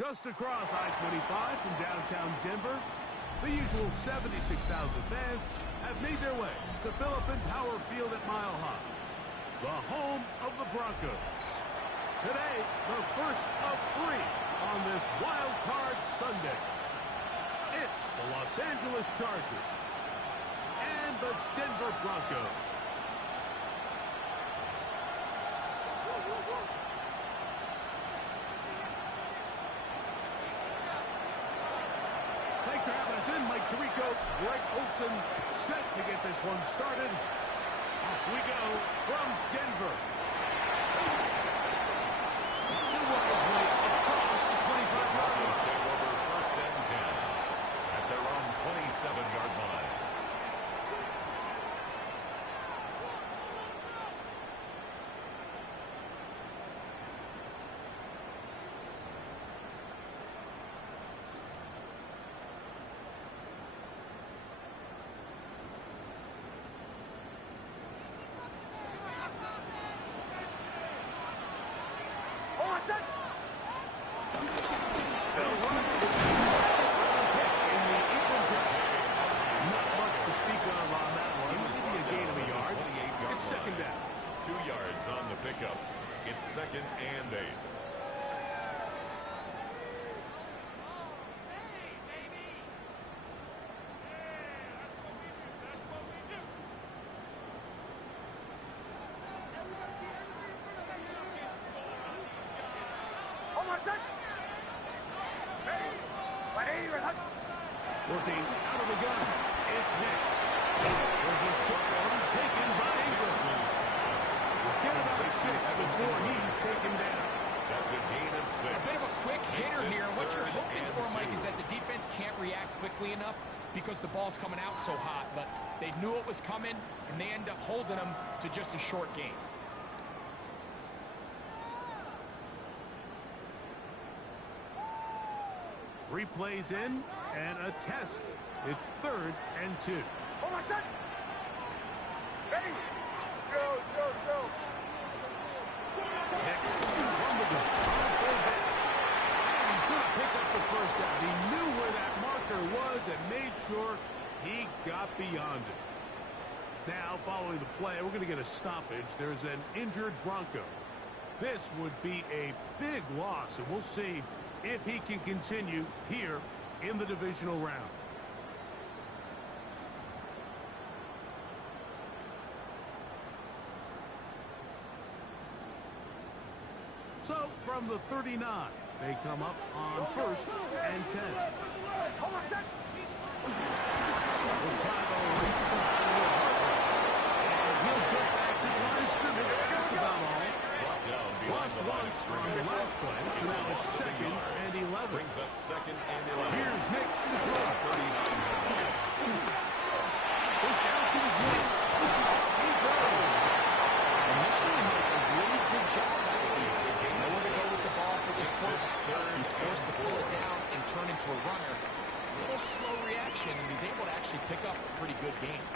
Just across I-25 from downtown Denver, the usual 76,000 fans have made their way to Philip Power Field at Mile High, the home of the Broncos. Today, the first of 3 on this Wild Card Sunday. It's the Los Angeles Chargers and the Denver Broncos. Thanks for having us in, Mike Tirico, Greg Olson, set to get this one started. Off we go from Denver. The Broncos way across the 25-yard line. Take over first and 10 at their own 27-yard line. It's second and 8. Working out of the gun. It's Nix. There's a shot one taken by Ingram. Get about 6 before he's taken down. That's a gain of 6. A bit of a quick hitter here. And what you're hoping for, Mike, is that the defense can't react quickly enough because the ball's coming out so hot. But they knew it was coming, and they end up holding them to just a short game. Three plays in and a test. It's 3rd and 2. Oh, my son! Ready! Show. Next from the gun. And he could pick up the first down. He knew where that marker was and made sure he got beyond it. Now, following the play, we're going to get a stoppage. There's an injured Bronco. This would be a big loss, and we'll see if he can continue here in the divisional round. So, from the 39, they come up on 1st and 10. Hold on a sec. And he'll get back to the line of scrimmage. That's about all. Lost once on the last play, so now it's 2nd and 11. Brings up 2nd and 11. Here's Nix to throw. 39. Goes down to his knee. He goes. Initially, Mike, a really good job by the defense. They know where to go with the ball for this quarterback. He's forced to pull it down and turn into a runner. A little slow reaction, and he's able to actually pick up a pretty good game.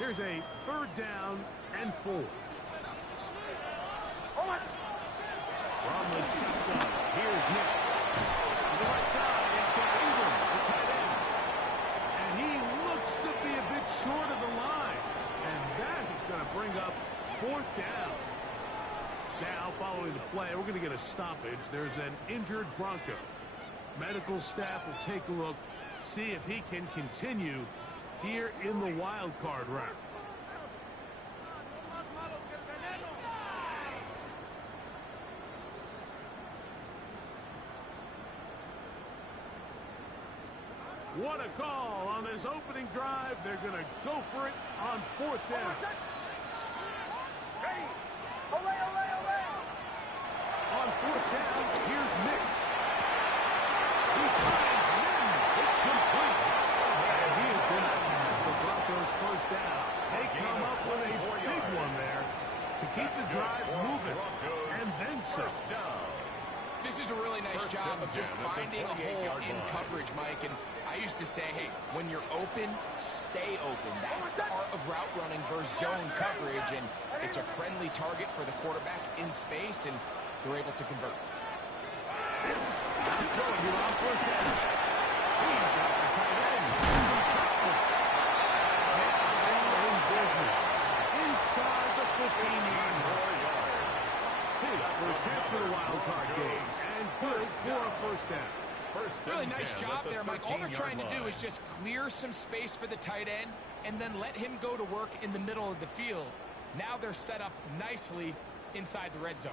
Here's a 3rd down and 4. From the shotgun, here's Nix. To the right side, he's got Ingram, the tight end. And he looks to be a bit short of the line. And that is going to bring up 4th down. Now, following the play, we're going to get a stoppage. There's an injured Bronco. Medical staff will take a look, see if he can continue here in the wild card round. What a call on this opening drive. They're going to go for it on 4th down. Ready! Olay! On 4th down, here's Nix. He finds Mims. It's complete. And he is going to have the Broncos 1st down. They come up with a big one there to keep keep the drive moving. And then some. This is a really nice job of just finding a hole in coverage, Mike. And I used to say, hey, when you're open, stay open. That's the art of route running versus zone coverage. And it's a friendly target for the quarterback in space, and they're able to convert. He's going here on first down. He's got the tight end. Now in business. Inside the 15-yard line. His first catch of the Wildcard game. And good for a first down. Really nice job there, Mike. All they're trying to do is just clear some space for the tight end and then let him go to work in the middle of the field. Now they're set up nicely inside the red zone.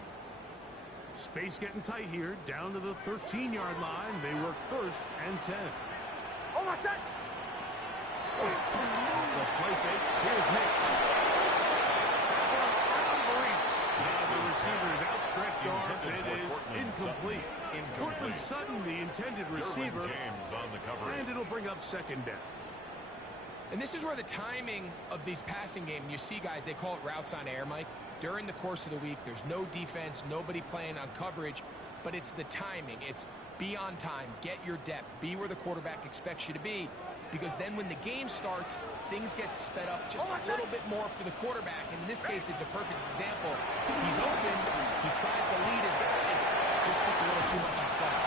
Space getting tight here, down to the 13-yard line. They work first and 10. Oh, my son! Off the play fake, here's Nix. Out of reach. Now the receiver's outstretched arms. It is incomplete. Cortland Sutton, the intended receiver. James on the cover. And it'll bring up second down. And this is where the timing of these passing game, you see guys, they call it routes on air, Mike. During the course of the week, there's no defense, nobody playing on coverage, but it's the timing. It's be on time, get your depth, be where the quarterback expects you to be, because then when the game starts, things get sped up just a little bit more for the quarterback. And in this case, it's a perfect example. He's open, he tries to lead his guy, and just puts a little too much in front.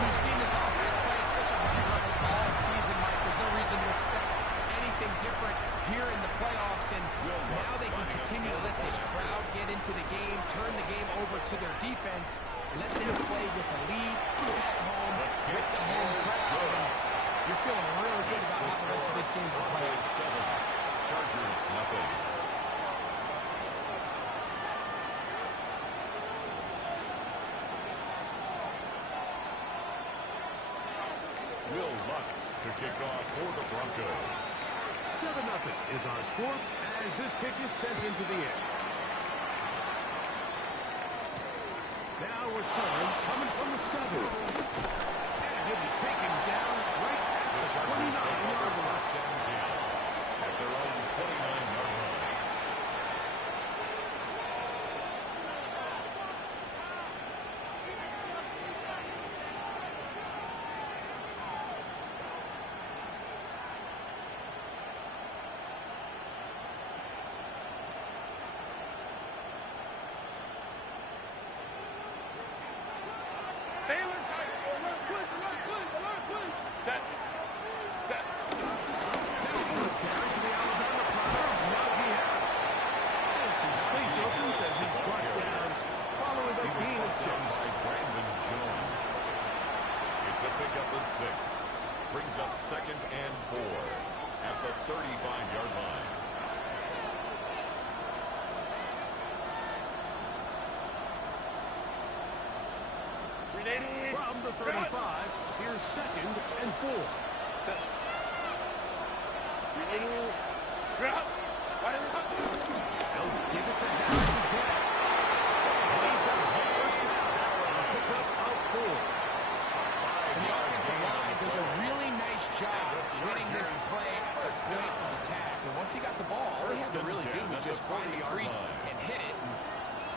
We've seen this offense play at such a high level all season, Mike. There's no reason to expect anything different here in the playoffs, and now they can continue to let this crowd get into the game, turn the game over to their defense, let them play with a lead at home with the home crowd. You're feeling really good about how the rest of this game will play. Chargers, nothing. Will Lutz to kick off for the Broncos. 7-0 is our score as this kick is sent into the air. Now return coming from the 7. And he'll be taken down right at the 29-yard line. At their own 29-yard line. Set. Set. First carry for the Alabama product. Now he has. And some space opens as he's brought down following a gain of 6. By Brandon Jones. It's a pickup of 6. Brings up second and 4 at the 35-yard line. From the 35, here's second and 4. Set. They'll give it to Harris again. And he's got his first down. A pickup of 4. And the offensive line does a really nice job winning this play at the point of attack. And once he got the ball, all he had to really do was just find the crease and hit it. And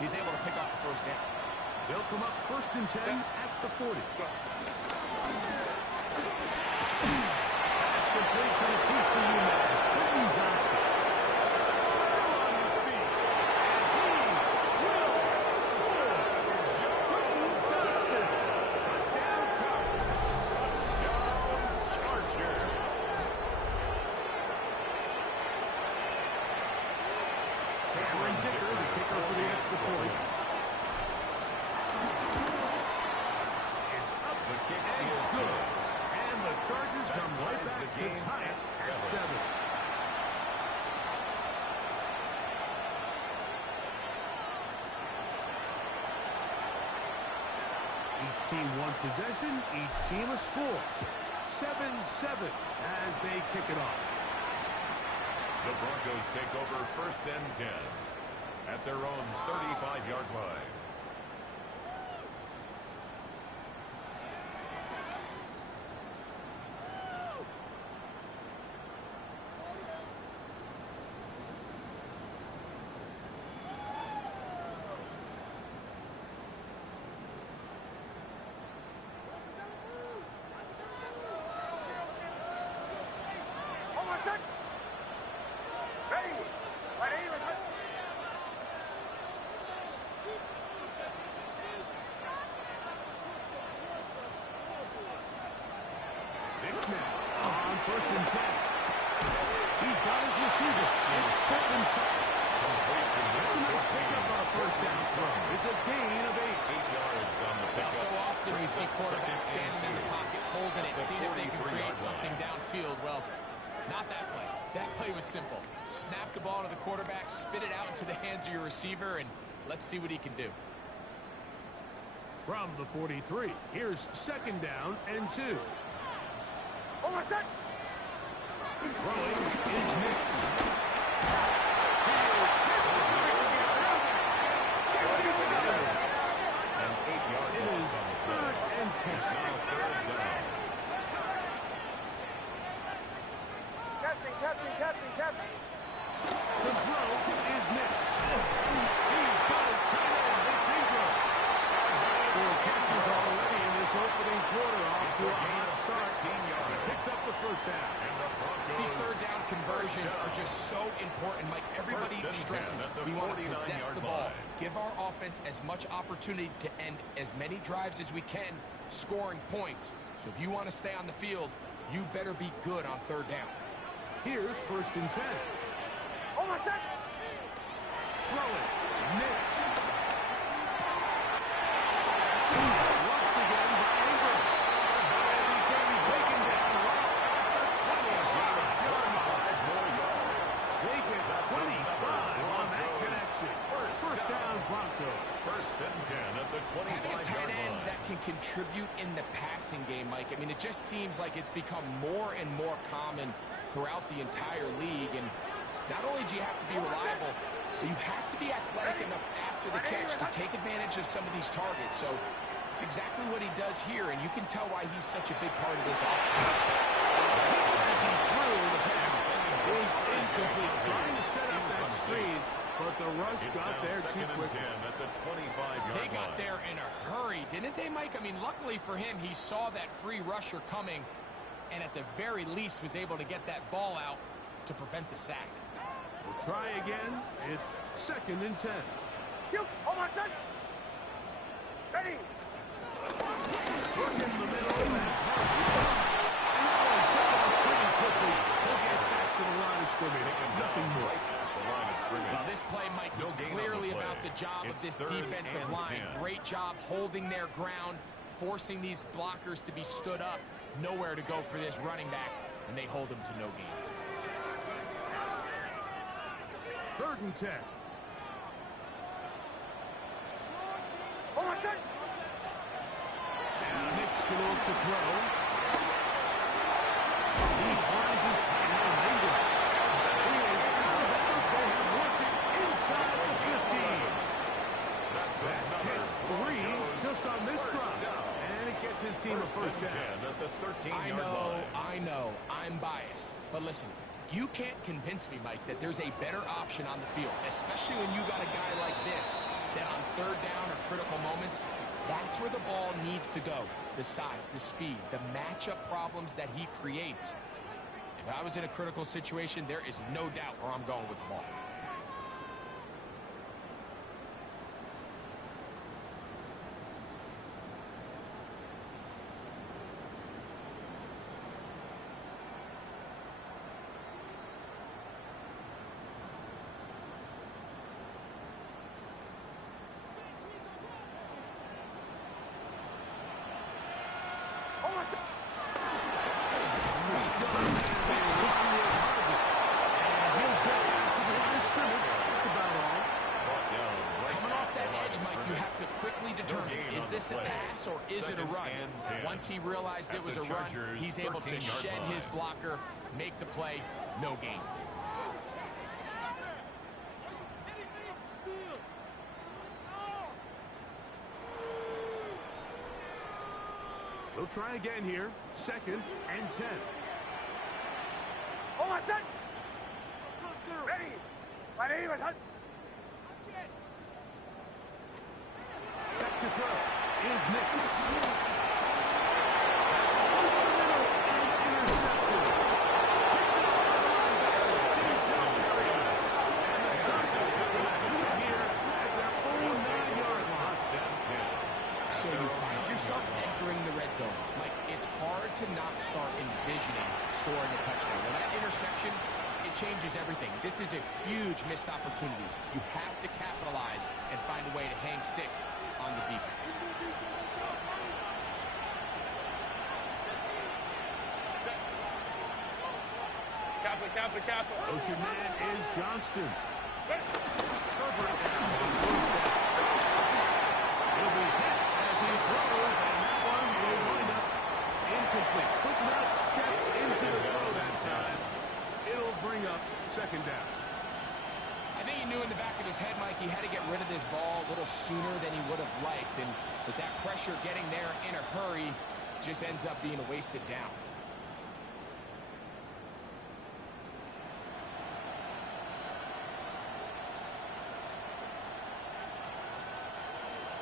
he's able to pick up the first down. They'll come up first and 10 at the 40. That's complete to the TCU man, Quentin Johnston. Still on his feet. And he will score. Quentin Johnston. Touchdown Chargers. Touchdown Chargers. Cameron Dicker, the kicker for the extra point. The kick is Good. And the Chargers come right back to tie it at 7. Each team one possession, each team a score. 7-7 as they kick it off. The Broncos take over first and 10 at their own 35-yard line. set. Ready. Ready. It's now on 1st and 10. He's got his receiver. It's put inside. That's a nice pickup on a 1st down throw. It's a gain of 8. 8 yards on the Now, pickup. so often we see quarterbacks standing in the pocket, holding it, see if they can create something downfield. Well, not that play. That play was simple. Snap the ball to the quarterback, spit it out into the hands of your receiver, and let's see what he can do. From the 43, here's 2nd down and 2. Hold on, set. Throwing is Nix. An 8-yard It loss is on the play. 3rd and 10. It's now 3rd down. Captain. To throw is Nix. He's got his tight end. It's Ingram. 4 catches already in this opening quarter. Off to a hot start. 16 yards. He picks up the 1st down. And the Broncos These 3rd down conversions are just so important. Mike, everybody 1st and 10 stresses at the we want to 49 possess yard the ball. line. Give our offense as much opportunity to end as many drives as we can, scoring points. So if you want to stay on the field, you better be good on 3rd down. Here's 1st and 10. Hold on, set. Throwing. Nix. Once again by Ingram. And he's going to be taken down right at the 20. 5 more yards. They get 25 on that connection. 1st down, Broncos. 1st and 10 at the Having a 25-yard tight end line. that can contribute in the passing game, Mike, I mean, it just seems like it's become more and more common throughout the entire league. And not only do you have to be reliable, but you have to be athletic enough after the catch to take advantage of some of these targets. So it's exactly what he does here, and you can tell why he's such a big part of this offense. As he threw, the pass is incomplete. Trying to set up that screen, but the rush It's got now there too 2nd and quick. 10 at the 25-yard They got line. there in a hurry, didn't they, Mike? I mean, luckily for him, he saw that free rusher coming, and at the very least was able to get that ball out to prevent the sack. We'll try again. It's 2nd and 10. Hold on, set. Ready. Work in the middle. That's hard. And that one shot off pretty quickly. He'll get back to the line of scrimmage. Nothing more. Right at the line of scrimmage. Well, this play, Mike, No was gain on the clearly play. about the job of It's this 3rd defensive and line. 10. Great job holding their ground, forcing these blockers to be stood up. Nowhere to go for this running back, and they hold him to no gain. 3rd and 10. Hold on, set. And Nick's going to look to throw. He finds his tight end, Ingram. He is out of bounds. They have worked it inside the 15. That's catch 3 just on this drive. And it gets his team a 1st down. At the 13-yard line. I know, I'm biased. But listen, you can't convince me, Mike, that there's a better option on the field, especially when you got a guy like this that on 3rd down or critical moments, that's where the ball needs to go. The size, the speed, the matchup problems that he creates. If I was in a critical situation, there is no doubt where I'm going with the ball. Hold on, set. Coming off that edge, Mike, you have to quickly determine, is this a pass or is it a run? Once he realized it was a run, he's able to shed his blocker, make the play, no gain. We'll try again here. 2nd and 10. Hold on, set. Ready. Ready, set. Back to throw is Nix. That's over the middle and intercepted. Picked up by the to not start envisioning scoring a touchdown. When that interception, it changes everything. This is a huge missed opportunity. You have to capitalize and find a way to hang 6 on the defense. Motion man is Johnston. Herbert down. He'll be hit as he throws, and that one will wind up incomplete. Could not step into the throw that time. It'll bring up second down. I think he knew in the back of his head, Mike, he had to get rid of this ball a little sooner than he would have liked. And with that pressure getting there in a hurry, just ends up being a wasted down.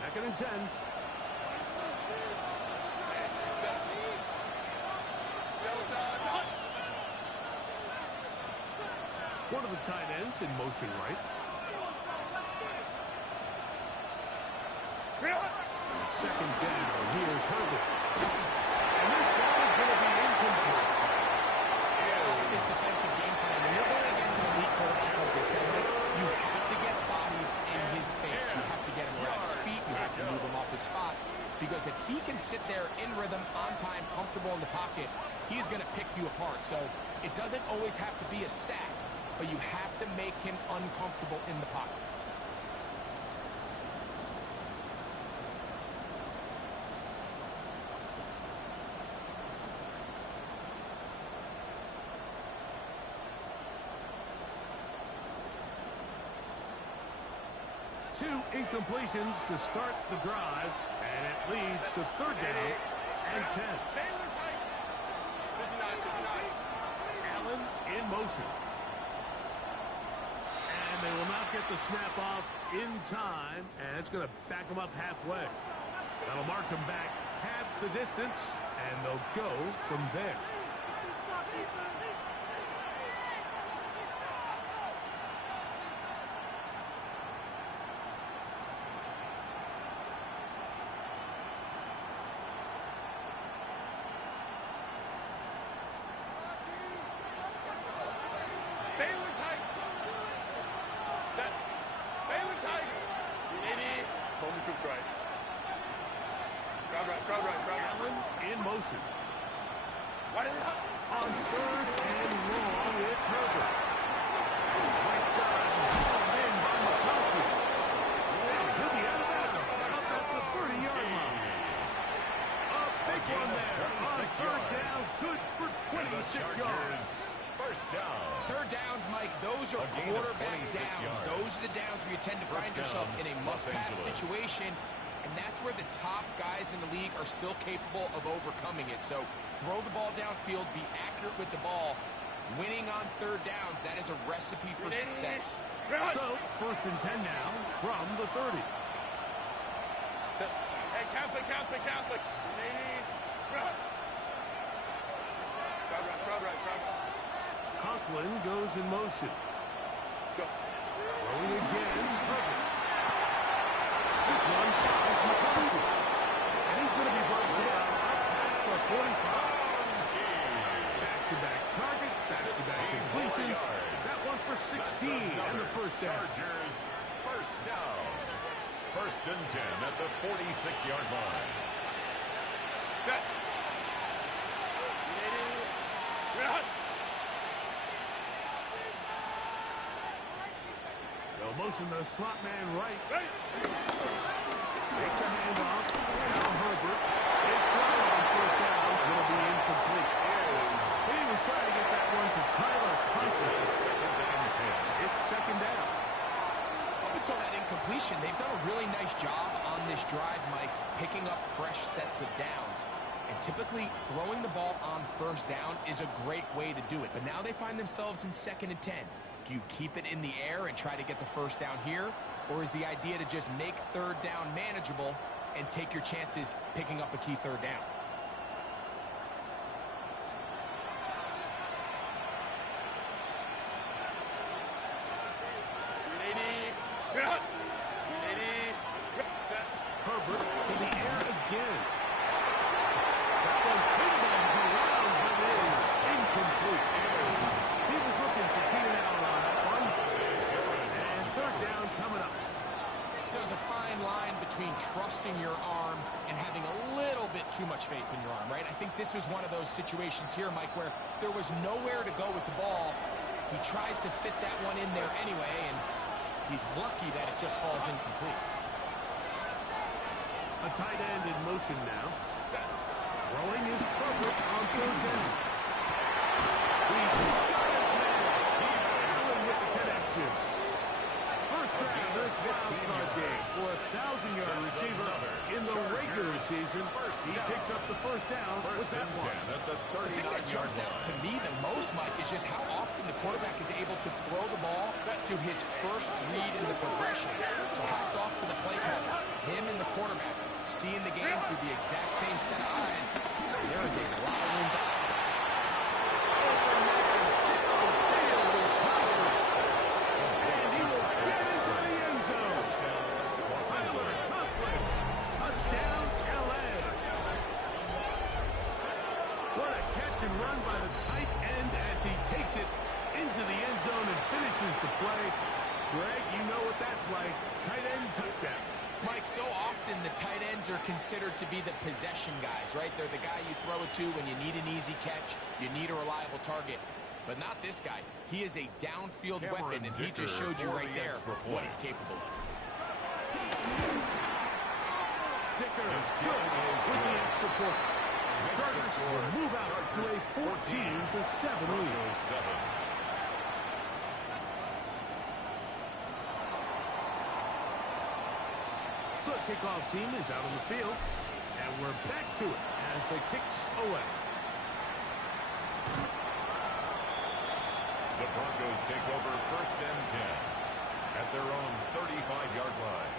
Second and 10. One of the tight ends in motion right. Second down. Here's Herbert. And this ball is going to be incomplete. This defensive game plan, when you're going against an elite quarterback like this guy, you have to get bodies in his face. You have to get him around his feet. You have to move him off his spot. Because if he can sit there in rhythm, on time, comfortable in the pocket, he's going to pick you apart. So it doesn't always have to be a sack, but you have to make him uncomfortable in the pocket. Two incompletions to start the drive, and it leads to third down and 10. Allen in motion. And they will not get the snap off in time, and it's going to back them up halfway. That'll march them back half the distance, and they'll go from there. Allen in motion. On third and long, it's Herbert. Right side, hauled in by McConkey. And he'll be out of bounds up at the 30-yard line. A big one there on third down, good for 26 yards. First down. Third downs, Mike, those are quarterback downs. Yards. Those are the downs where you tend to find yourself in a must-pass situation, and that's where the top guys in the league are still capable of overcoming it. So throw the ball downfield, be accurate with the ball. Winning on third downs, that is a recipe for success. So, first and 10 now from the 30. Hey, Catholic. Conklin goes in motion. Throwing again, Herbert. This one finds McConkey. And he's going to be brought down past the 45. Back-to-back targets, back-to-back completions. That one for 16 and the first down. Chargers, first down. First and 10 at the 46-yard line. Set. They'll motion the slot man right. Takes a handoff. Now Herbert. It's thrown on first down. Going to be incomplete. He was trying to get that one to Tyler Huntley. It's second down. Up until that incompletion, they've done a really nice job on this drive, Mike, picking up fresh sets of downs. And typically, throwing the ball on first down is a great way to do it. But now they find themselves in second and 10. Do you keep it in the air and try to get the first down here? Or is the idea to just make third down manageable and take your chances picking up a key third down? Herbert to the air again. That one pinged on his own too much faith in your arm, right? I think this was one of those situations here, Mike, where there was nowhere to go with the ball. He tries to fit that one in there anyway, and he's lucky that it just falls incomplete. A tight end in motion now. Throwing is covered on third down. He's got his man. Allen with the connection. First round of this wildcard game for a 1,000-yard receiver in the regular season. He picks up the first down with that one. The thing that jumps out to me the most, Mike, is just how often the quarterback is able to throw the ball to his first read in the progression. So hats off to the play caller. Him and the quarterback seeing the game through the exact same set of eyes. There is a lot of room to takes it into the end zone and finishes the play. Greg, you know what that's like. Tight end touchdown. Mike, so often the tight ends are considered to be the possession guys, right? They're the guy you throw it to when you need an easy catch, you need a reliable target. But not this guy. He is a downfield weapon, and he just showed you right there what he's capable of. Dicker is good with the extra point. Chargers will move out to a 14-7 lead. The kickoff team is out on the field, and we're back to it as the kicks away. The Broncos take over first and 10 at their own 35-yard line.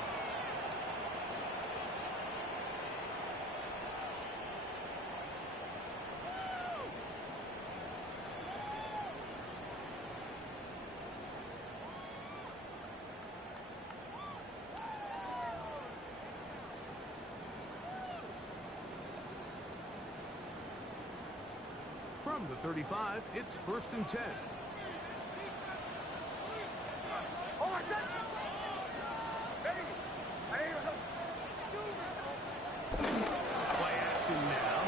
From the 35, it's first and 10. Play action now.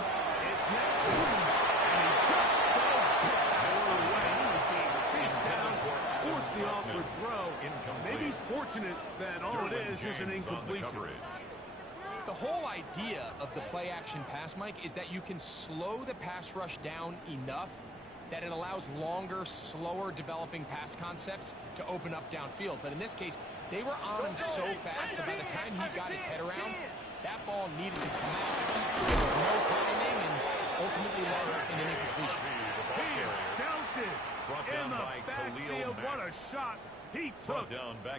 It's next. And he just does get away. Chase down, force the awkward throw. Maybe he's fortunate that all it is an incompletion. The whole idea of the play-action pass, Mike, is that you can slow the pass rush down enough that it allows longer, slower developing pass concepts to open up downfield. But in this case, they were on him so fast that by the time he got his head around, that ball needed to come out. There was no timing and ultimately led in an incompletion. He is belted in the backfield. What a shot he took.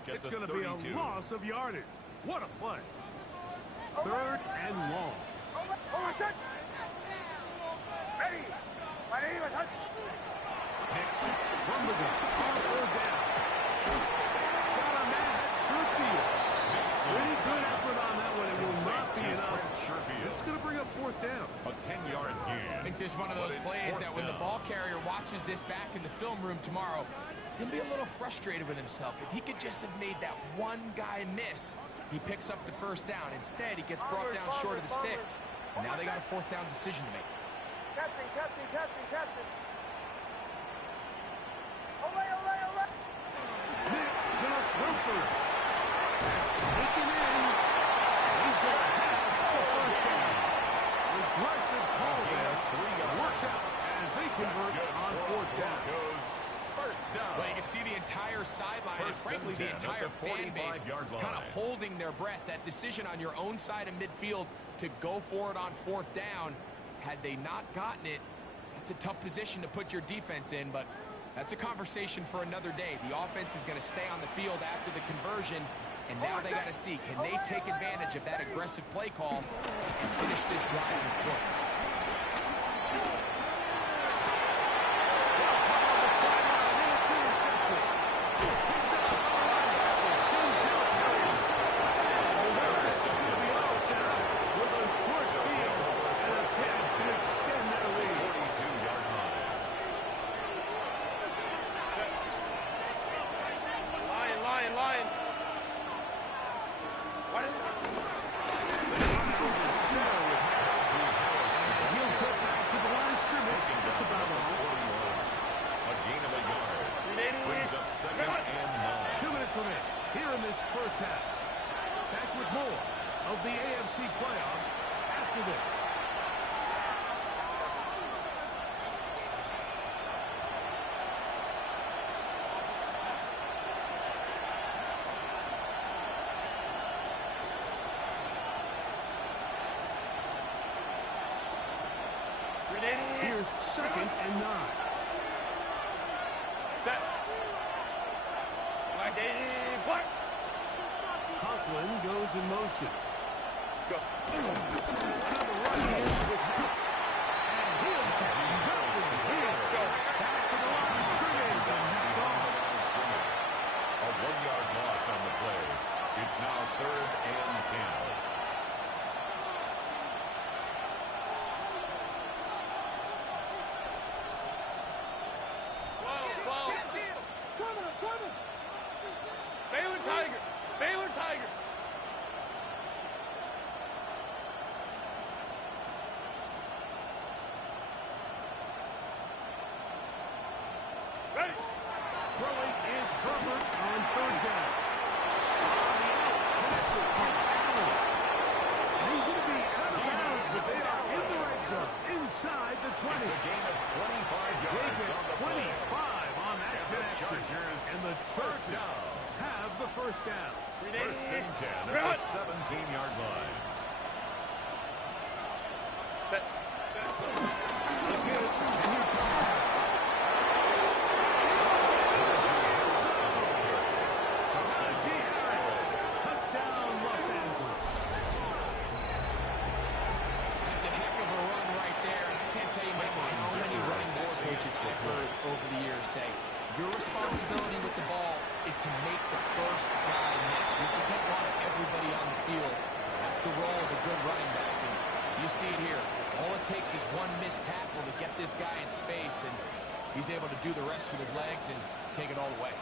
It's going to be a loss of yardage. What a play. Third and long. Nixon from the gun. On third down. Got a man at Sherfield. Pretty good effort on that one. It will not be enough. It's going to bring up fourth down. A 10-yard gain. I think there's one of those plays that when the ball carrier watches this back in the film room tomorrow, he's going to be a little frustrated with himself. If he could just have made that one guy miss, he picks up the first down. Instead, he gets brought down short of the sticks. And now they got a fourth down decision to make. Captain. Nick's going to throw for it. Taken in. He's going to have the first down. Aggressive call there. Works out as they convert on fourth down. Well, you can see the entire sideline and, frankly, the entire fan base kind of holding their breath. That decision on your own side of midfield to go for it on fourth down, had they not gotten it, that's a tough position to put your defense in, but that's a conversation for another day. The offense is going to stay on the field after the conversion, and now they got to see, can they take advantage of that aggressive play call and finish this drive with points? Here's 2nd and 9. Set. What? Conklin goes in motion. Go. Another run here with Hicks. And he'll get going here. Back to the line of scrimmage, and that's all. A 1-yard loss on the play. It's now 3rd and 10. Baylor Tiger. Baylor Tiger. Ready. Throwing is Herbert on 3rd down. And he's going to be out of bounds, but they are in the red zone, inside the 20. It's a gain of 25 They yards get on the play. 25 on that connection. Chargers And the first Chargers down. have the 1st down. 1st and 10 at the 17-yard line. Set. Again, and here comes Najee Harris. Touchdown, Los Angeles. That's a heck of a run right there. And I can't tell you, Michael, how many running backs coaches have heard over the years say, your responsibility with the ball is to make the first guy next. You can't want everybody on the field. That's the role of a good running back. And you see it here. All it takes is one missed tackle to get this guy in space, and he's able to do the rest with his legs and take it all the way.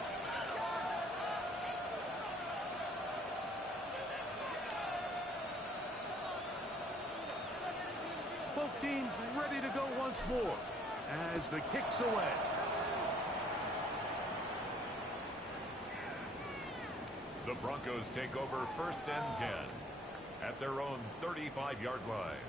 Both teams ready to go once more as the kick's away. The Broncos take over 1st and 10 at their own 35-yard line.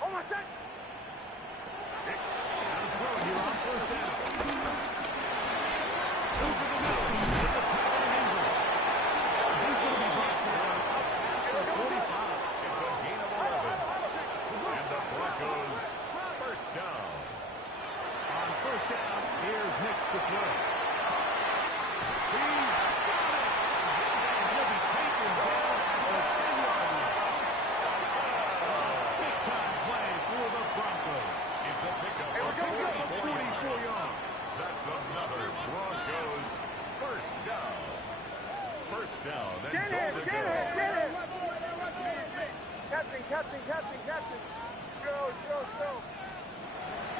Hold on, set. Hicks out of throw here on 1st down. Over the middle with the tight end Ingram. He's going to be brought down up past the 45. It's a gain of 11. And the Broncos 1st down. On 1st down, here's Hicks to throw. He's got it. And he'll be taken down at the 10-yard line. Big-time play for the Broncos. It's a pickup Here we of go. 44 yards. That's another Broncos 1st down. 1st down and Get goal it, to get go. it, get it. Captain. Show.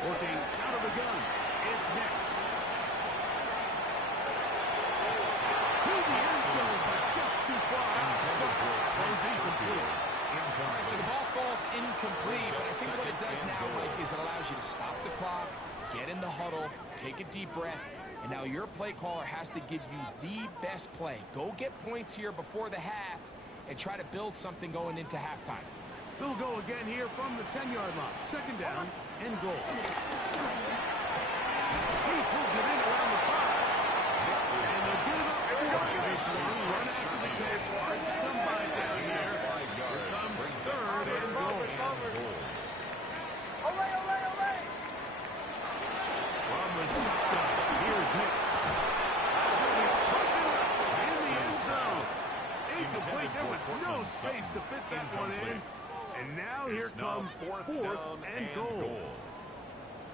Working out of the gun. It's Hicks. To the end zone, but just too far out front. Throws incomplete. All right, so the ball falls incomplete, but I think what it does now, Mike, is it allows you to stop the clock, get in the huddle, take a deep breath, and now your play caller has to give you the best play. Go get points here before the half and try to build something going into halftime. They'll go again here from the 10-yard line. 2nd down and goal. He pulls it in around the 5. And they'll get it up for this one. Run after the catch. Hard to come by down here. Here comes 3rd and goal. Olay. From the shotgun, here's Hicks. In the end zone. Incomplete. There was no space to fit that one in. And now here comes 4th and goal.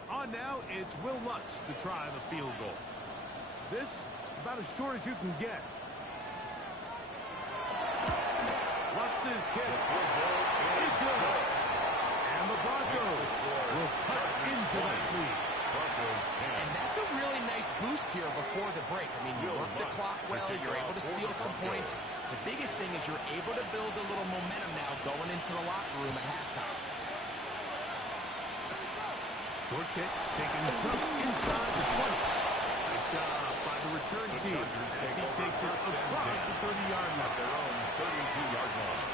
On now, it's Will Lutz to try the field goal. This, about as short as you can get. Lutz's kick is good. And the Broncos will cut into that lead. And that's a really nice boost here before the break. I mean, you work the clock well, you're able to steal some points. The biggest thing is you're able to build a little momentum now going into the locker room at halftime. Short kick taken just inside the 20. Nice job by the return team as he takes it across the 30-yard line. Their own 32-yard line.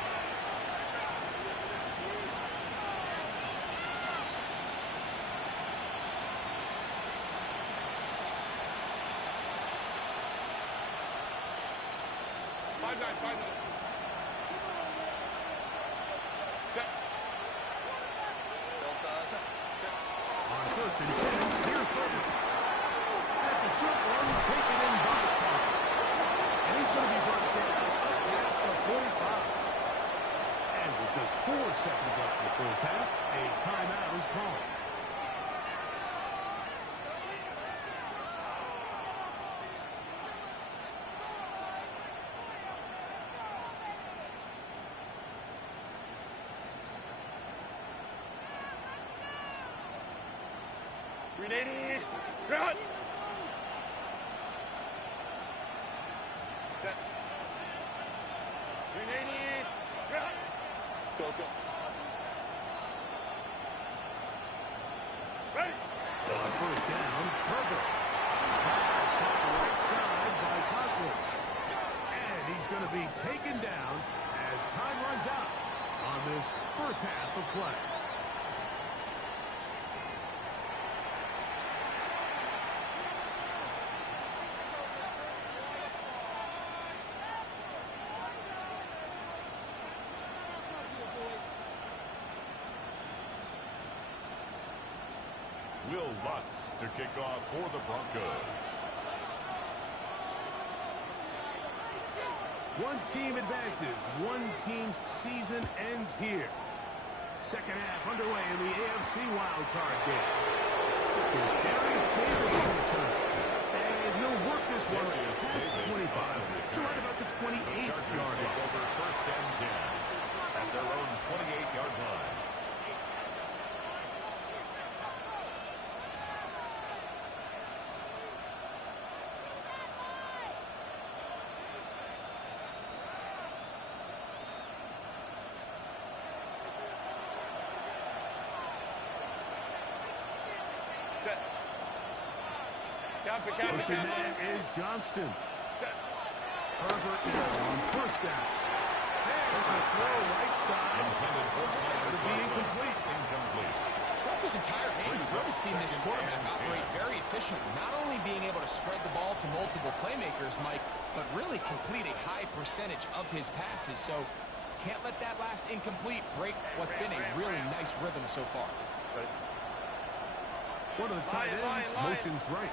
On first and 10, here's Herbert. That's a short one, taken in by Parker. And he's going to be brought down up past the 45. And with just 4 seconds left in the first half, a timeout is called. Ready, run! Set. Ready, run! Go. Ready! On first down, Herbert. Pass on the right side by Parker. And he's going to be taken down as time runs out on this first half of play. Will Lutz to kick off for the Broncos. One team advances. One team's season ends here. Second half underway in the AFC Wildcard game. Here's Darius Davis on the turn. And he'll work this one past the 25 to right about the 28-yard line. Over first and 10 at their own 28-yard line. Motion man is Johnston. Herbert on first down. There's a throw right side. Intended for to be incomplete. Throughout this entire game, we've really seen this quarterback operate very efficiently, not only being able to spread the ball to multiple playmakers, Mike, but really complete a high percentage of his passes. So can't let that last incomplete break what's been a really nice rhythm so far. One of the tight ends motions right.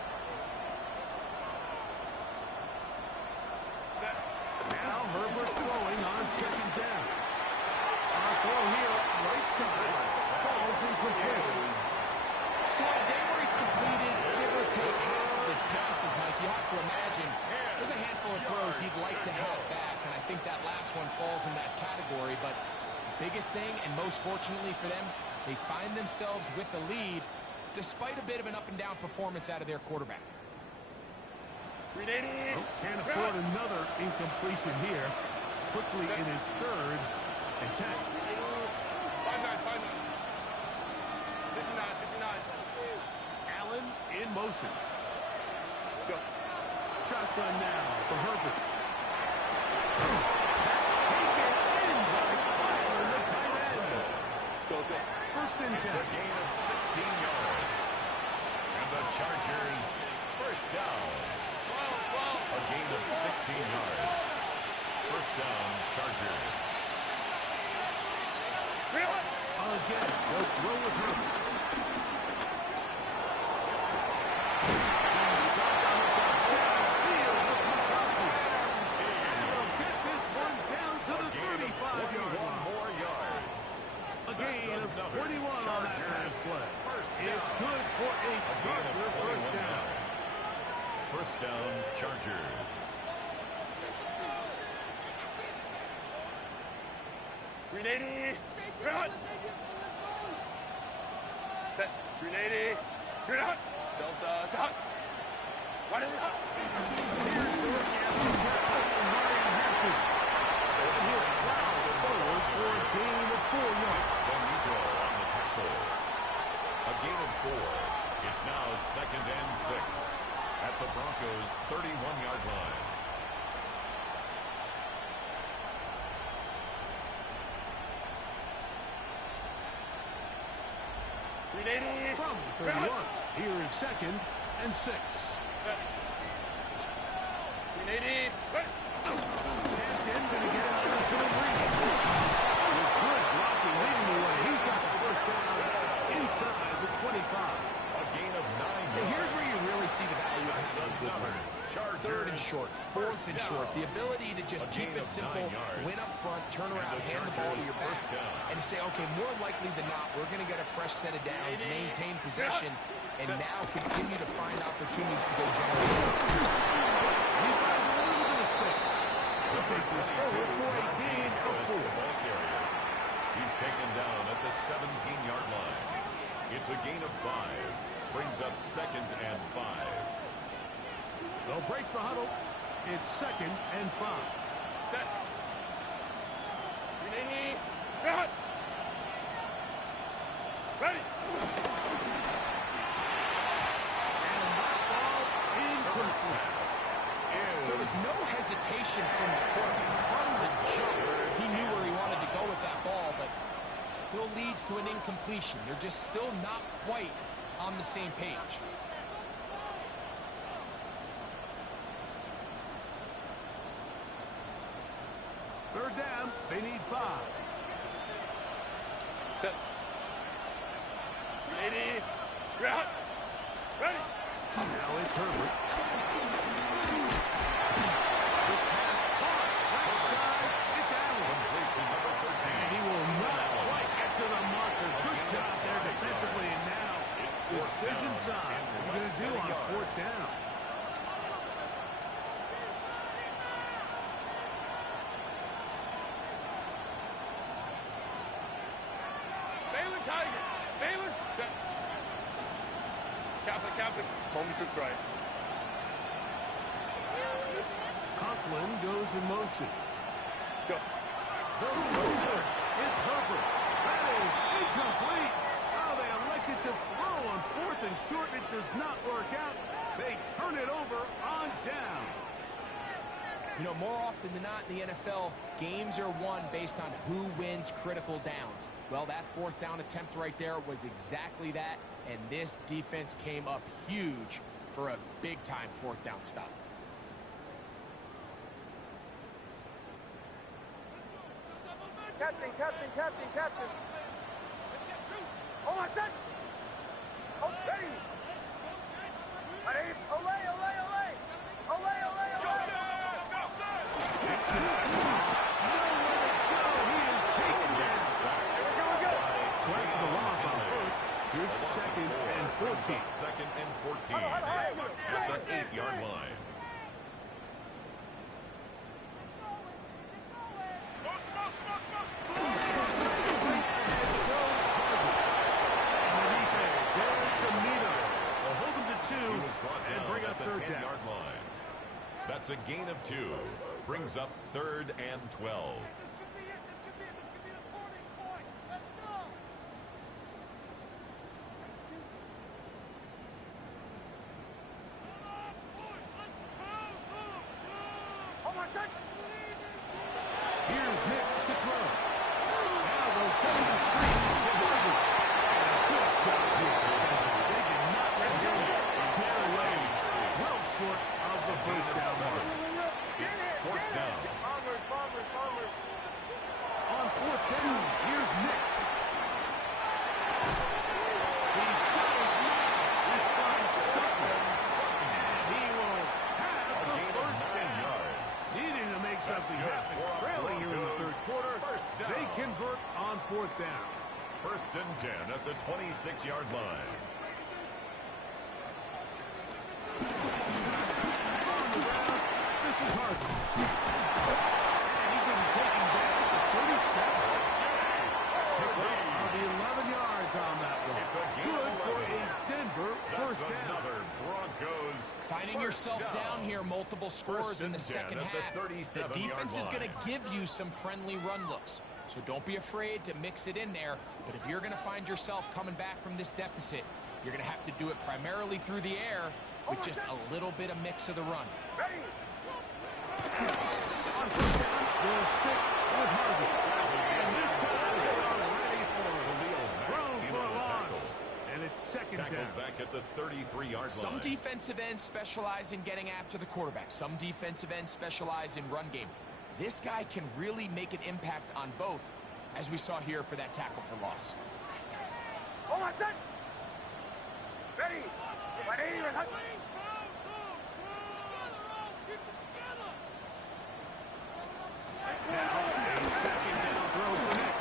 Now Herbert throwing on second down. On throw here, right side. Falls incomplete. So on a day where he's completed, give or take half of his passes, Mike, you have to imagine there's a handful of throws he'd like to have back, and I think that last one falls in that category. But the biggest thing, and most fortunately for them, they find themselves with the lead despite a bit of an up-and-down performance out of their quarterback. Can't afford another incompletion here. Quickly in his third and 10. 59. Allen in motion. Shotgun now for Herbert. Taken in by Kyle in the tight end. First and 10. It's a gain of 16 yards. And the Chargers first down. A gain of 16 yards. First down, Chargers. Again, they'll throw with Herbert. They'll get this one down to the 35-yard line. More yards. A gain of 21 on that pass play. It's good for a Charger first down. First down, Chargers. Ready, run! Set, ready, run! Delta, out! What is it? Here's the rookie after Ryan Hampton. And he'll plow forward for a gain of 4 yards. Benito on the tackle. A gain of 4. It's now second and 6 at the Broncos' 31-yard line. From the 31, here is second and 6. Hampton excellent reach. With good blocking leading the way. He's got the first down inside the 25. A gain of 9 yards. Here's where you really see the value of having a good run. Third and short, fourth and short. The ability to just keep it simple, win up front, turn around, hand the ball to your back, and to say, okay, more likely than not, we're going to get a fresh set of downs, maintain possession, and now continue to find opportunities to go generate. He's got a little bit of space. He'll take this forward for a gain of 4. He's taken down at the 17-yard line. It's a gain of 5. Brings up 2nd and 5. They'll break the huddle. It's 2nd and 5. Set. Ready. Cut. Ready. And that ball incomplete. There was no hesitation from the quarterback. From the jump, he knew where he wanted to go with that ball, but it still leads to an incompletion. They're just still not quite on the same page. Third down, they need 5. Set. Ready. Out. Ready. Now it's Herbert. This pass caught. Right side, it's Allen. Complete to number 13. And he will not quite get to the marker. Good job there defensively, and now it's decision time. What are you going to do on 4th down? Baylor Tiger. Baylor. Set. Captain. Moment to strike. Conklin goes in motion. Let's go. They'll go for it. It's Herbert. That is incomplete. Oh, they elected to throw on 4th and short. It does not work out. They turn it over on down. You know, more often than not in the NFL, games are won based on who wins critical downs. Well, that 4th down attempt right there was exactly that, and this defense came up huge for a big-time 4th down stop. Captain. Oh, my son. Okay. Ready. Olay. Here's 2nd and 14. 2nd and 14. At the 8-yard line. They'll hold him to 2 and bring up 3rd down. 10-yard line. That's a gain of 2. Brings up 3rd and 12. Here's Hicks to throw. Now they'll send him to screen for Herbert. And a good job here defensively. They did not let him get away. Well short of the 1st down mark. It's 4th down. Bombers. On 4th down, here's Nix. He's got his man. He finds Sutton. And he will have the 1st down. Needing to make something happen. Trailing here in the 3rd quarter. They convert on 4th down. 1st and 10 at the 26-yard line. On the ground, this is Harvey. And he's going to be taken down at the 37. The 11 yards on that one. It's a gain Good of for 11. a Denver That's 1st down. another Broncos. Finding yourself down here, multiple scores in the 2nd half. The defense is going to give you some friendly run looks. So don't be afraid to mix it in there. But if you're going to find yourself coming back from this deficit, you're going to have to do it primarily through the air with just a little bit of mix of the run. On 1st down, they'll stick with Harvey. And this time they are ready for it. Thrown for a loss. And it's 2nd down. Tackled back at the 33-yard line. Some defensive ends specialize in getting after the quarterback. Some defensive ends specialize in run game. This guy can really make an impact on both, as we saw here for that tackle for loss. Hold on, set. Ready. Ready. Now, a second down throw for Nick.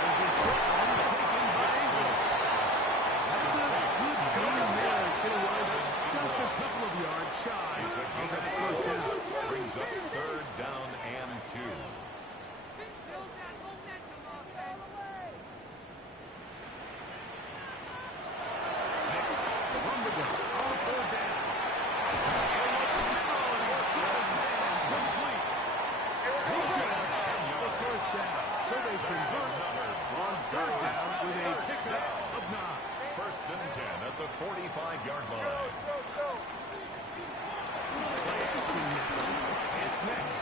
There's a short one taken by Ingram. That's a good game there. It's going to wind up just a couple of yards shy of that first down. Brings up third down and 2. Next, from the gun, on third down. He's got the first down, so they convert on third down with a pickup of 9. First and 10 at the 45-yard line. Play action now. It's next.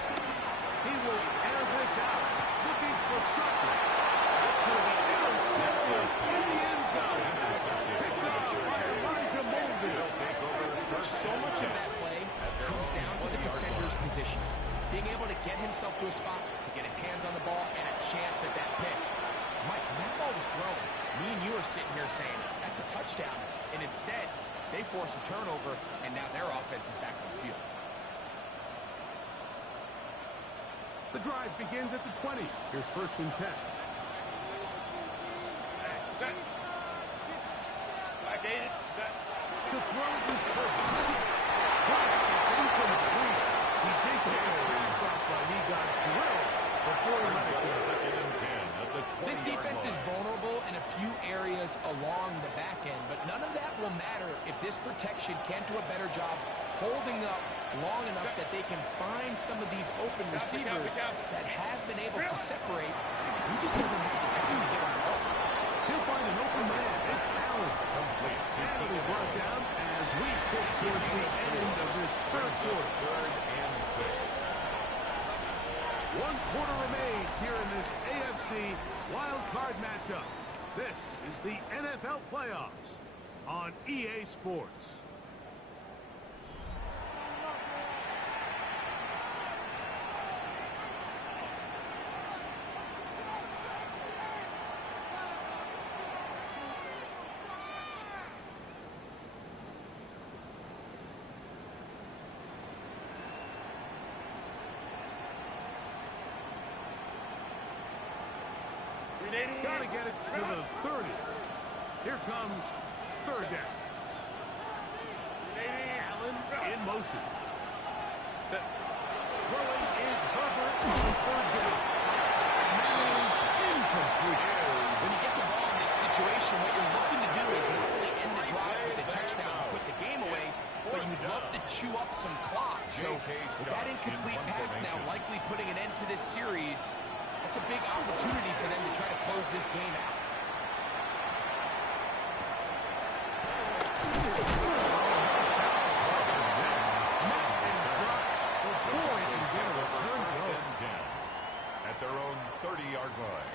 He will air this out, looking for something. It's going to be intercepted in the end zone. Picked up by Elijah Molden. So much of that play comes down to the defender's position. Being able to get himself to a spot, to get his hands on the ball, and a chance at that pick. Mike, when that ball was thrown, me and you are sitting here saying, that's a touchdown. And instead, they force a turnover, and now their offense is back on the field. The drive begins at the 20. Here's first and 10. Set. Back eight. Set. To throw this purpose. First, it's incomplete. He did get a pass off, but he got drilled before he let it go. Second and 10 at the 20-yard This defense is line. vulnerable in a few areas along the back end, but none of that will matter if this protection can't do a better job holding up long enough that they can find some of these open receivers that have been able to separate. He just doesn't have the time to get on the ball. He'll find an open man. It's Allen. Complete. Allen is brought down as we tip towards the end of this third quarter. Third and 6. 1 quarter remains here in this AFC Wildcard matchup. This is the NFL playoffs on EA Sports. Got to get it to the 30. Here comes third down. Allen in motion. Throwing is Herbert on third down. And that is incomplete. When you get the ball in this situation, what you're looking to do is not only end the drive with a touchdown and put the game away, but you'd love to chew up some clock. So with that incomplete pass now likely putting an end to this series, that's a big opportunity for them to try to close this game out. At their own 30-yard line.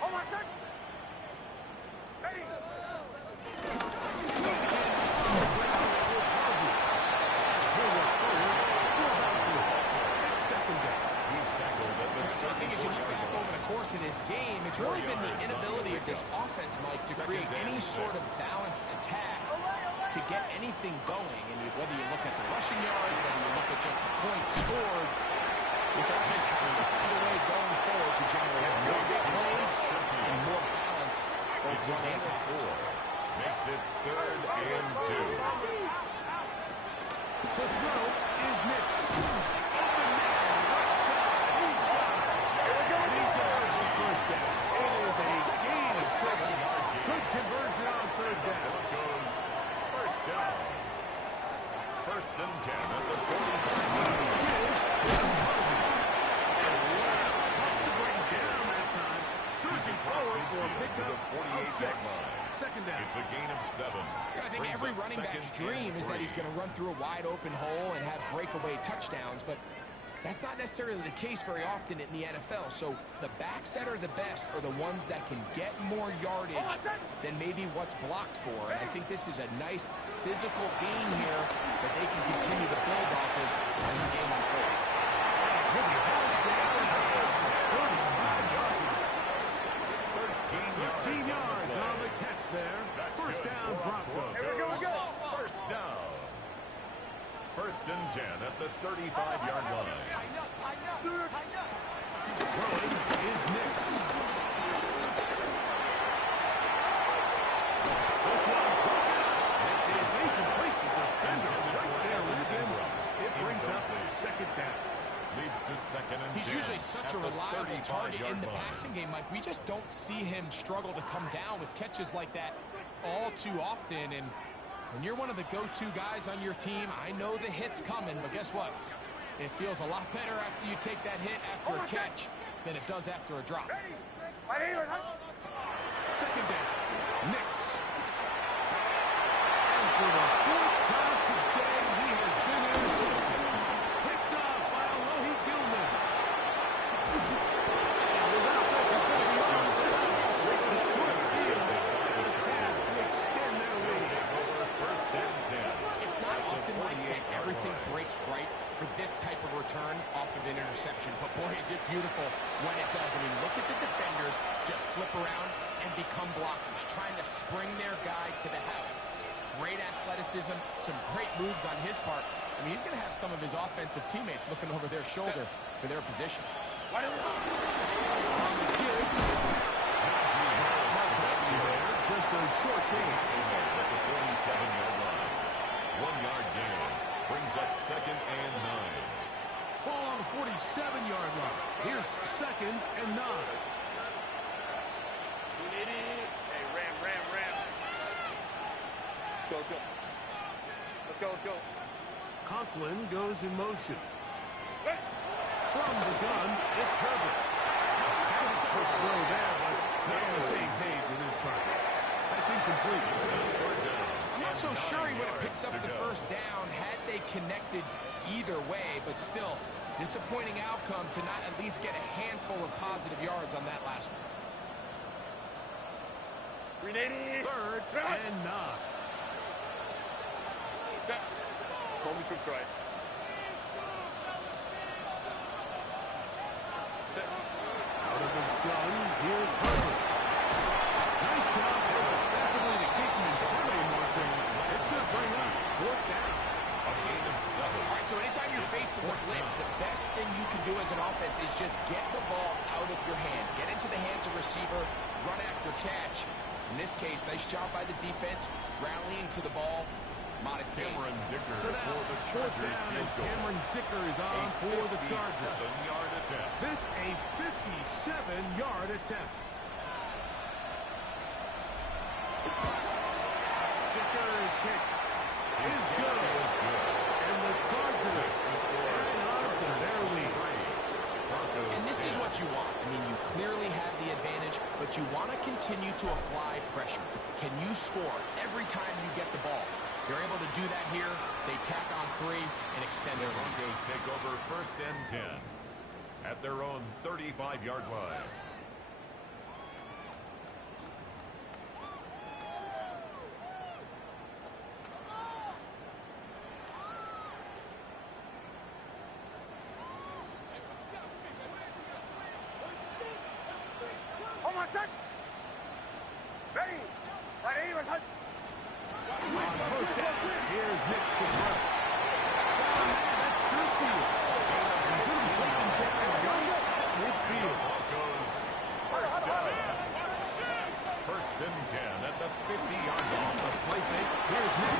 Hold on, set. Ready. So I think as you look back over the course of this game, it's really been the inability of this offense, Mike, to create any sort of balanced attack to get anything going. And whether you look at the rushing yards, whether you look at just the points scored, this offense has to find a way going forward to generate more big plays and more balance both run and pass. Makes it third and 2. To throw is Nick. Open man, right side. He's got it. And he's got it for first down. It is a gain of 6. Good conversion on third down. Goes first down. First and 10 at the 45. Surging forward for a pickup of 6. Second down. It's a gain of 7. I think every running back's dream is that he's going to run through a wide open hole and have breakaway touchdowns, but That's not necessarily the case very often in the NFL. So the backs that are the best are the ones that can get more yardage than maybe what's blocked for. And I think this is a nice physical gain here that they can continue to build off of as the game unfolds. 13 yards on the catch there. First down, Broncos. Here we go. First down. First and 10 at the 35-yard line. Throwing is Nix. This one it's incomplete. The defender right there with him. It brings up second down. Leads to second and 10. He's usually such a reliable target in the passing game, Mike. We just don't see him struggle to come down with catches like that all too often. And when you're one of the go-to guys on your team, I know the hit's coming, but guess what? It feels a lot better after you take that hit after a catch than it does after a drop. Second down. Nix. And for the fourth time today, he has been intercepted. Picked up by Alohi Gilman. And his offense is going to be on set. Making a quick field. The Cavs to extend their lead. First and 10. It's not often like that everything breaks right for this type of return off of an interception. But boy, is it beautiful when it does. I mean, look at the defenders just flip around and become blockers, trying to spring their guy to the house. Great athleticism, some great moves on his part. I mean, he's going to have some of his offensive teammates looking over their shoulder for their position. Just a short gain. At the 37-yard line. 1 yard gain. Brings up second and 9. Ball on the 47-yard line. Here's second and 9. Hey, ram. Let's go. Conklin goes in motion. From the gun, it's Herbert. Quick throw there, but not on the same page with his target. That's incomplete. I'm not so sure he would have picked up the first down had they connected either way, but still, disappointing outcome to not at least get a handful of positive yards on that last one. 380. Third and 9. Set. Call me troops right. Set. Out of the gun, here's Herbert. Nice job there defensively to keep him in play, Martin. It's going to bring up fourth down. A gain of 7. All right, so anytime you're facing the blitz, the best thing you can do as an offense is just get the ball out of your hand. Get into the hands of receiver, run after catch. In this case, nice job by the defense, rallying to the ball. Modest gain. Cameron Dicker So now, for the fourth Chargers down, field and goal. Cameron Dicker is on for the Chargers. 57-yard attempt. This a 57-yard attempt. Dicker's kick is good. And the Chargers add on to their lead. And this is what you want. I mean, you clearly have the advantage, but you want to continue to apply pressure. Can you score every time you get the ball? They're able to do that here. They tack on 3 and extend their lead. Broncos take over first and 10 at their own 35-yard line. Hold on, set. Ready. On first down, here's Nix to throw. That's Sherfield. And he'll be taken down right midfield. Broncos first down. First and 10 at the 50-yard line. The play fake. Here's Nix.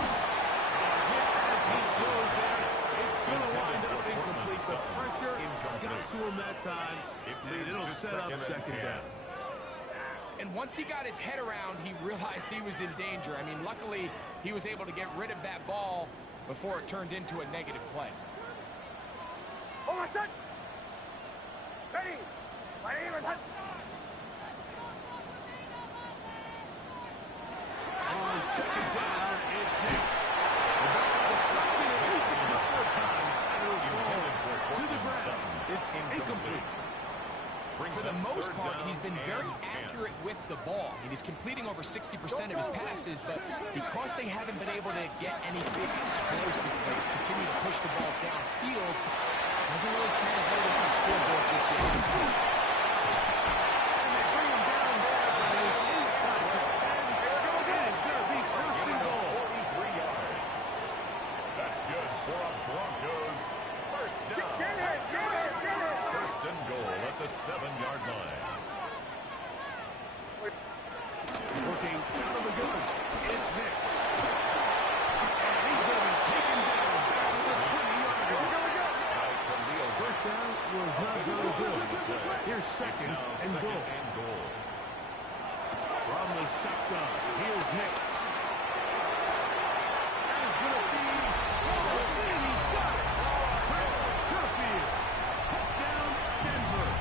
As he throws there, it's going to wind up incomplete. The pressure got to him that time. And it'll set up second down. And once he got his head around, he realized he was in danger. I mean, luckily, he was able to get rid of that ball before it turned into a negative play. Hold on, set. Ready. On second down, it's Nix. The ball deflected at least a couple of times. And it'll fall to the ground. He's completing over 60% of his passes, but because they haven't been able to get any big explosive plays, continue to push the ball downfield, hasn't really translated to the scoreboard just yet. And they bring him down there, but he's inside the 10. It is going to be first and goal. 43 yards. That's good for a Broncos first down. First and goal at the 7-yard line. Working out of the gun. It's Hicks. And he's going to be taken down back to the 20-yard line. First down was not very good. Here's second and goal. From the shotgun, here's Hicks. That is going to be... Oh, and he's got it. Kerfield. Touchdown, Denver.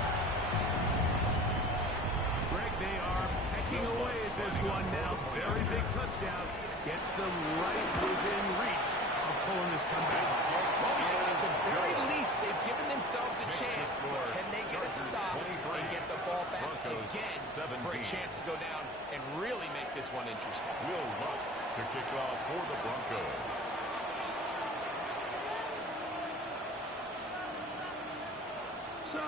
Greg, they are pecking away at this one now. Very big touchdown. Gets them right within reach of pulling this comeback. At the very least, they've given themselves a chance. Can they get a stop and get the ball back again for a chance to go down and really make this one interesting? Will Lutz to kick off for the Broncos. So,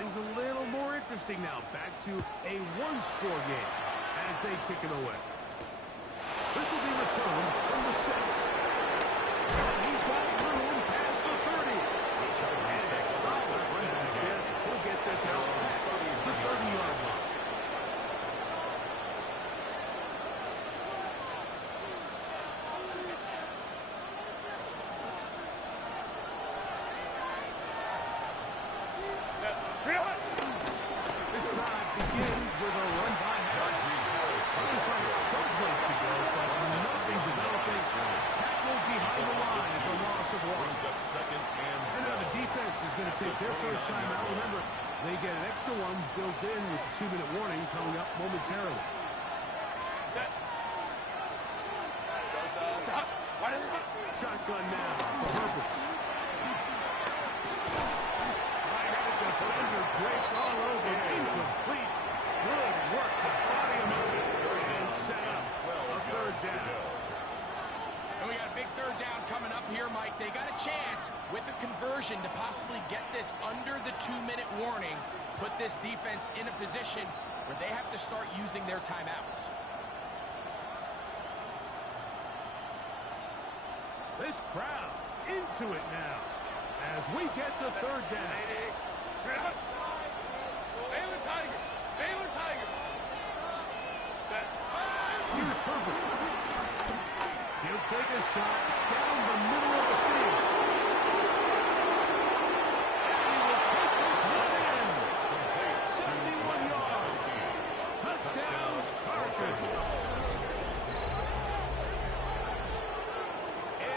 things a little more interesting now. Back to a one-score game as they kick it away. This will be returned from the 6. And he's got room past the 30. The Chargers take a Solid run back there. He'll get this out back to the 30-yard line. This drive begins with a run by Harris. Trying to find someplace to go, but nothing developing. Tackled behind the line. It's a loss of 1. Brings up second and And now the defense is going to take their first time out. Remember, they get an extra one built in with the 2-minute warning coming up momentarily. Shotgun now for Herbert. Right at the defender, draped all over, incomplete. Good work to body him up and set up a third down. And we got a big third down coming up here, Mike. They got a chance with a conversion to possibly get this under the 2-minute warning, put this defense in a position where they have to start using their timeouts. This crowd into it now as we get to third down. Here's Herbert. He'll take a shot down the middle of the field. And he will take this one in. 71 yards. Touchdown, Chargers.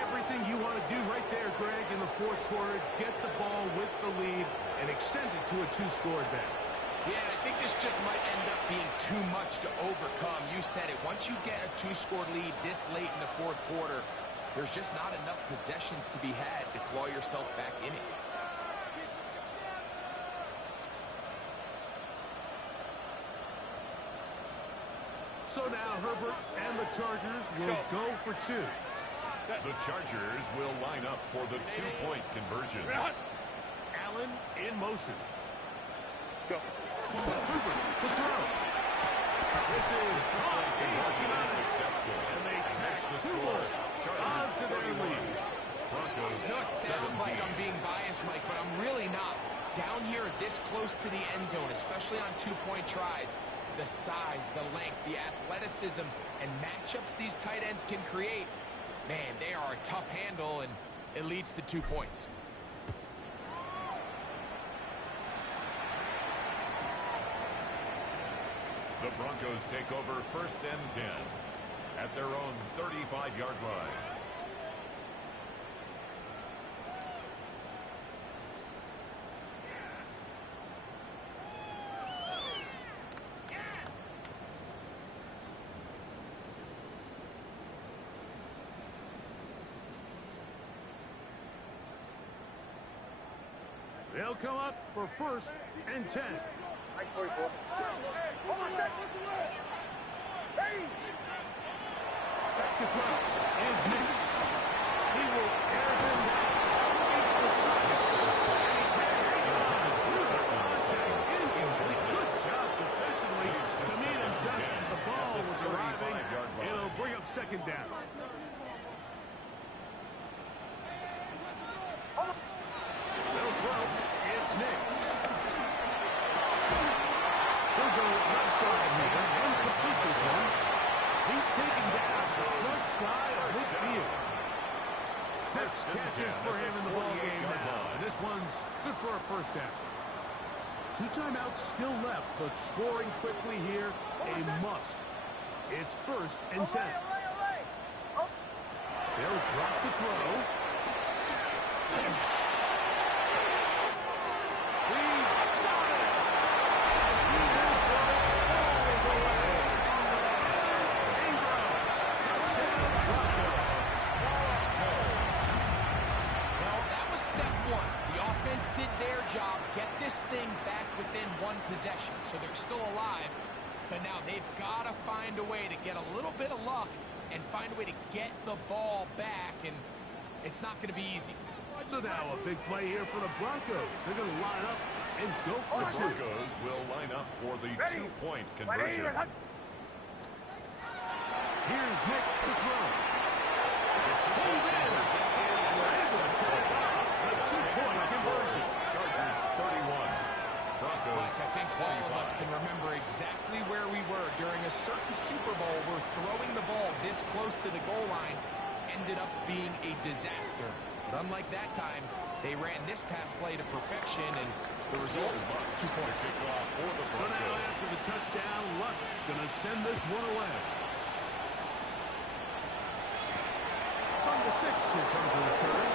Everything you want to do right there, Greg, in the fourth quarter. Get the ball with the lead and extend it to a 2-score advantage. Yeah, I think this just might end up being too much to overcome. You said it. Once you get a 2-score lead this late in the fourth quarter, there's just not enough possessions to be had to claw yourself back in it. So now Herbert and the Chargers will go for 2. the Chargers will line up for the 2-point conversion. Allen in motion. Go. Herbert to throw. This is Conversion is successful. and they tack the 2 score. more Chargers onto their 31. lead. Broncos I know it sounds 17. like I'm being biased, Mike, but I'm really not. Down here this close to the end zone, especially on 2-point tries, the size, the length, the athleticism, and matchups these tight ends can create, man, they are a tough handle, and it leads to 2 points. The Broncos take over 1st and 10 at their own 35-yard line. They'll come up for 1st and 10. Back to throw is Nix. He will air this out. Waits for seconds. And he's headed through the contact. Incomplete. Good job defensively to meet him just as the ball was arriving. It'll bring up second down. They'll throw. It's Nix. He'll go left side here and complete this one. He's taken down just shy of midfield. 6 catches for him in the ball game now. And this one's good for a first down. 2 timeouts still left, but scoring quickly here, a must. It's 1st and 10. They'll drop to throw. He's got it. He will throw it all the way. Ingram. Well, that was step 1. The offense did their job, get this thing back within 1 possession, so they're still alive. But now they've got to find a way to get a little bit of luck and find a way to get the ball back, and it's not going to be easy. So now a big play here for the Broncos. They're going to line up and go for The 2. Broncos will line up for the 2-point conversion. Here's Nix to throw. It's pulled in. Able to pick up the 2-point conversion. Chargers 31. Broncos. Mike, I think all of us can remember exactly where we were during a certain Super Bowl where throwing the ball this close to the goal line ended up being a disaster. But unlike that time, they ran this pass play to perfection, and the result, 2 points. So now after the touchdown, Luck's going to send this one away. From the 6, here comes the return.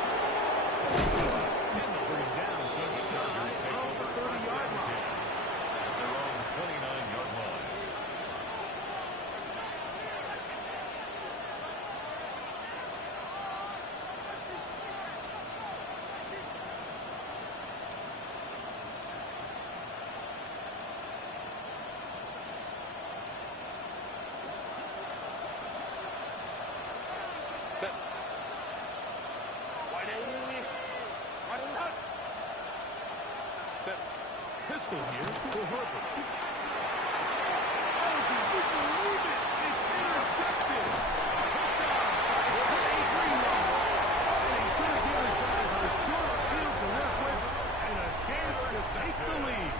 And they'll bring it down just Chargers shy take of over the 30-yard line. at their own 29-yard line. Set. 180. 180. Set. Pistol here for Herbert. Oh, can you believe it? It's intercepted. Picked up with a Greenlaw. And he's going to give his guys a shorter field to work with and a chance to take the lead.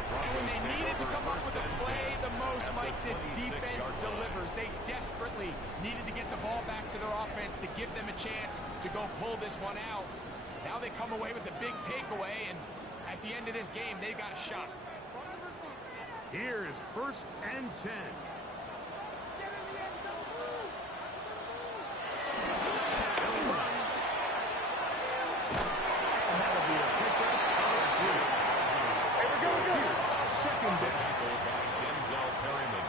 And when they needed to come up with a play the most, Mike, this defense delivers. They desperately needed to get the ball back to their offense to give them a chance to go pull this one out. Now they come away with a big takeaway, and at the end of this game, they got a shot. Here is 1st and 10. They'll run. And that'll be a pickup of 2. Here's 2nd down. Tackle by Denzel Perryman.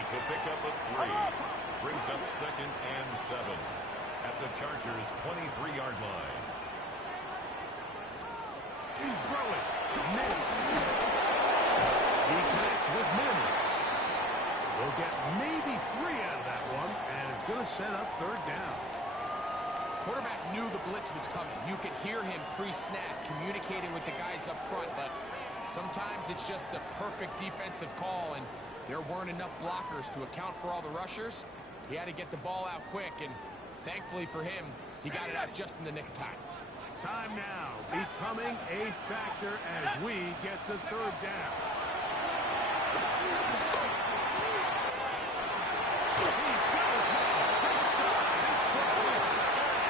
It's a pickup of 3. Brings up 2nd and 7 at the Chargers' 23-yard line. He's throwing. Nix. He connects with Mims. We'll get maybe 3 out of that one, and it's going to set up 3rd down. Quarterback knew the blitz was coming. You could hear him pre-snap communicating with the guys up front, but sometimes it's just the perfect defensive call, and there weren't enough blockers to account for all the rushers. He had to get the ball out quick, and thankfully for him, he got it out just in the nick of time. Time now becoming a factor as we get to 3rd down. He's got his man inside. It's complete.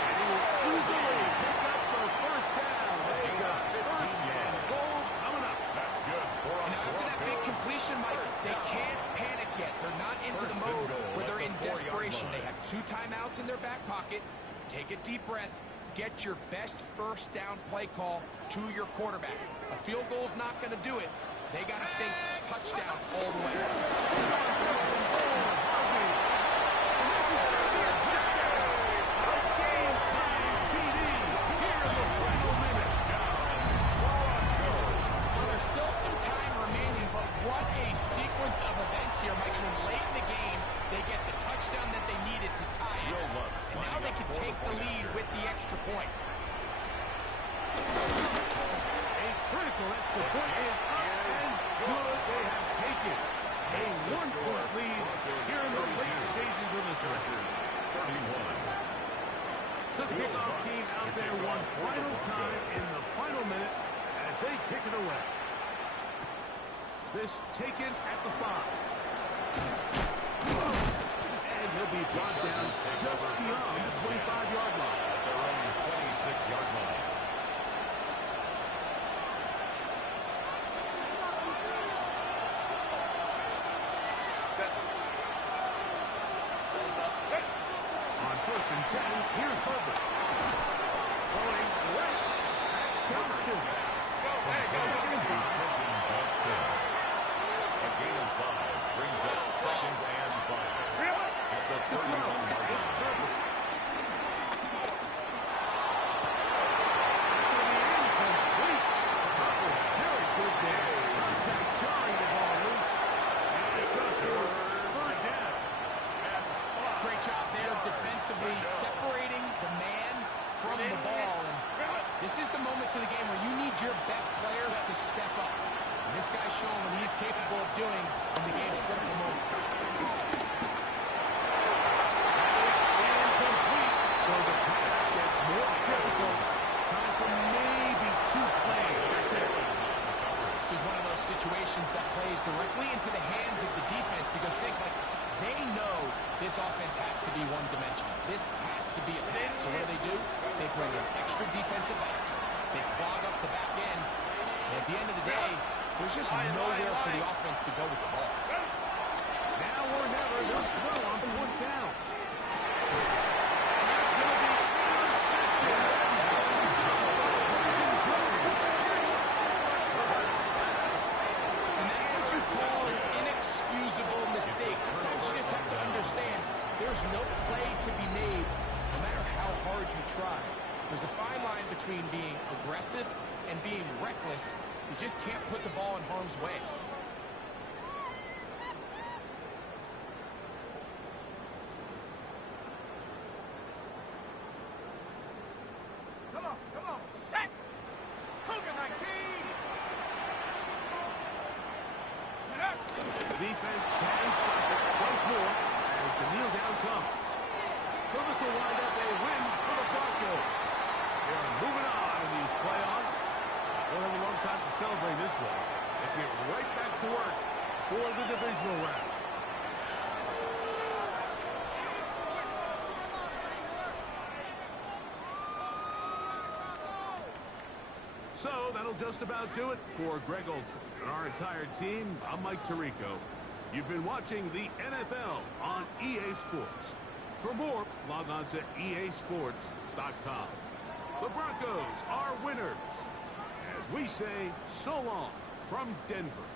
And he will easily pick up the 1st down. They got 1st and goal coming up. That's good. And after that big completion, Mike, they can't panic yet. They're not into the mode where they're in desperation. They have 2 timeouts in their back pocket. Take a deep breath. Get your best 1st down play call to your quarterback. A field goal's not going to do it. They got to think touchdown all the way. Well, there's still some time remaining, but what a sequence of events here, Mike. And now they can take the lead with the extra point. A critical extra point is up and good. They have taken a 1-point lead here in the late stages of this one. 31. So the kickoff team out there one final time in the final minute as they kick it away. This taken at the 5. And he'll be brought down just beyond the 25-yard line. At their own 26-yard line. On 1st and 10, here's Herbert. Going right. That's Johnston. Johnston. A gain of 5 brings up 2nd and 5. At the 31-yard It's line. Herbert. That's going to be incomplete. That's a very good day. Russell jarring the ball loose. And it's going to force 3rd down. Great job there defensively separating the man from the ball. And this is the moments in the game where you need your best players to step up. And this guy's showing what he's capable of doing in the game's critical moment. Incomplete. So the task gets more difficult. Time for maybe 2 plays. That's it. This is one of those situations that plays directly into the hands of the defense because think like they know this offense has to be one-dimensional. This has to be a pass. So what do? They bring in extra defensive backs. They clog up the back end. And at the end of the day, there's just nowhere for the offense to go with the ball. Now or never, they'll throw on 4th down. And that's what you call an inexcusable mistake. Sometimes you just have to understand there's no play to be made no matter how hard you try. There's a fine line between being aggressive and being reckless. You just can't put the ball in harm's way. Come on, set! Cougar 19! The defense can stop it twice more as the kneel down comes. So this will wind up a win for the Broncos. They are moving on in these playoffs. Don't have a long time to celebrate this one. They get right back to work for the divisional round. So that'll just about do it for Greg Olson and our entire team. I'm Mike Tirico. You've been watching the NFL on EA Sports. For more, log on to easports.com. The Broncos are winners. As we say, so long from Denver.